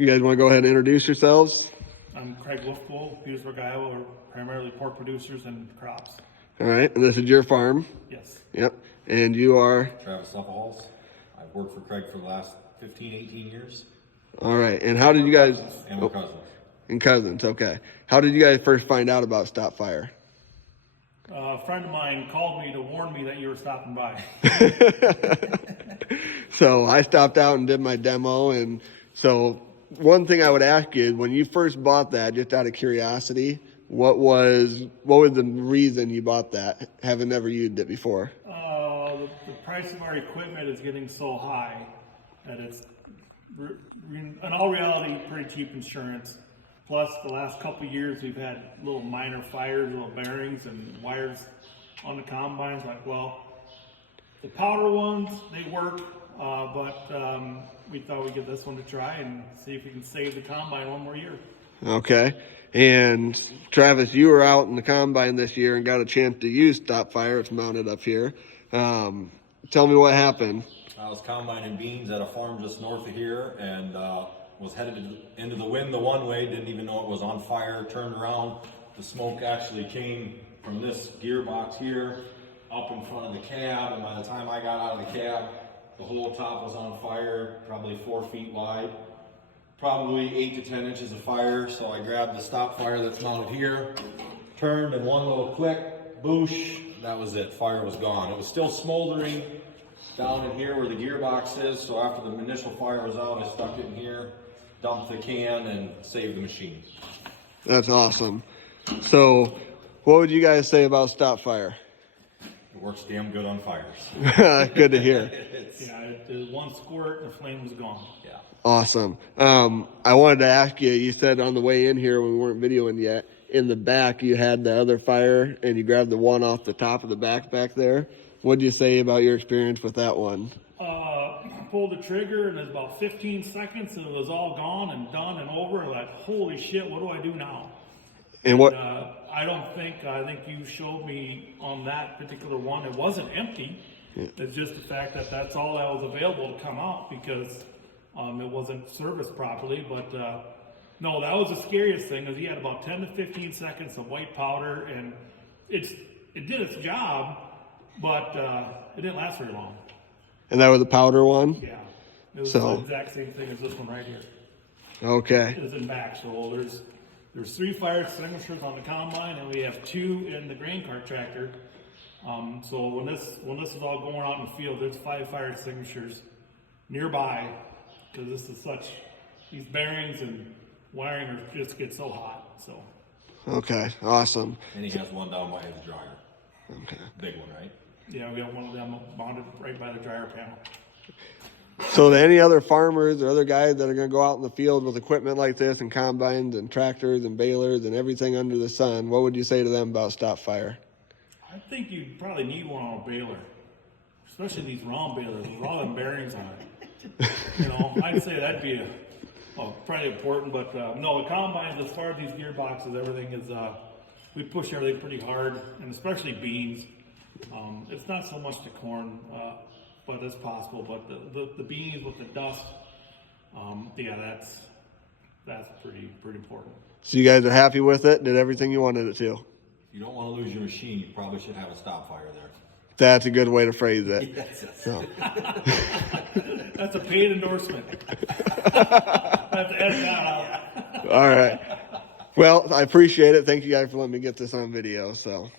You guys want to go ahead and introduce yourselves? I'm Craig Wolfpool, Petersburg, Iowa. We're primarily pork producers and crops. All right, and this is your farm? Yes. Yep. And you are? Travis Leppehalls. I've worked for Craig for the last 15, 18 years. All right, and how did you guys? And we're cousins. And cousins, okay. How did you guys first find out about STOP-FYRE? A friend of mine called me to warn me that you were stopping by. So I stopped out and did my demo, and so one thing I would ask you, when you first bought that, just out of curiosity, what was the reason you bought that, having never used it before? The price of our equipment is getting so high that it's, in all reality, pretty cheap insurance. Plus, the last couple of years, we've had little minor fires, little bearings and wires on the combines. Like, well, the powder ones, they work, but we thought we'd give this one a try and see if we can save the combine one more year. Okay. And Travis, you were out in the combine this year and got a chance to use STOP-FYRE. It's mounted up here. Tell me what happened. I was combining beans at a farm just north of here and was headed into the wind the one way, didn't even know it was on fire, turned around. The smoke actually came from this gearbox here up in front of the cab, and by the time I got out of the cab, the whole top was on fire, probably 4 feet wide, probably 8 to 10 inches of fire. So I grabbed the STOP-FYRE that's mounted here, turned, and one little click, boosh, that was it, fire was gone. It was still smoldering down in here where the gearbox is, so after the initial fire was out, I stuck it in here, dumped the can, and saved the machine. That's awesome. So what would you guys say about STOP-FYRE? It works damn good on fires. Good to hear. Yeah, it did one squirt and the flame was gone. Yeah. Awesome. I wanted to ask you, you said on the way in here when we weren't videoing yet, in the back you had the other fire and you grabbed the one off the top of the back there. What did you say about your experience with that one? I pulled the trigger and it was about 15 seconds and it was all gone and done and over. Like, holy shit, what do I do now? And what? I think you showed me on that particular one, it wasn't empty. Yeah. It's just the fact that that's all that was available to come out because it wasn't serviced properly. But no, that was the scariest thing, is he had about 10 to 15 seconds of white powder, and it did its job, but it didn't last very long. And that was the powder one? Yeah. It was the exact same thing as this one right here. Okay. It was in back, so there's 3 fire extinguishers on the combine, and we have 2 in the grain cart tractor. So when this is all going out in the field, there's 5 fire extinguishers nearby, because these bearings and wiring just get so hot. So. Okay, awesome. And he has one down by the dryer. Okay. Big one, right? Yeah, we got one of them mounted right by the dryer panel. So to any other farmers or other guys that are going to go out in the field with equipment like this and combines and tractors and balers and everything under the sun, what would you say to them about STOP-FYRE? I think you probably need one on a baler, especially these round balers with all them bearings on it. You know, I'd say that'd be probably important, but no, the combines, as far as these gearboxes, everything is, we push everything pretty hard, and especially beans. It's not so much the corn, but it's possible, but the beans with the dust, yeah, that's pretty important. So you guys are happy with it? Did everything you wanted it to? If you don't want to lose your machine, you probably should have a STOP-FYRE there. That's a good way to phrase it. Yes. So. That's a paid endorsement. Have to edit that out. All right. Well, I appreciate it. Thank you guys for letting me get this on video. So.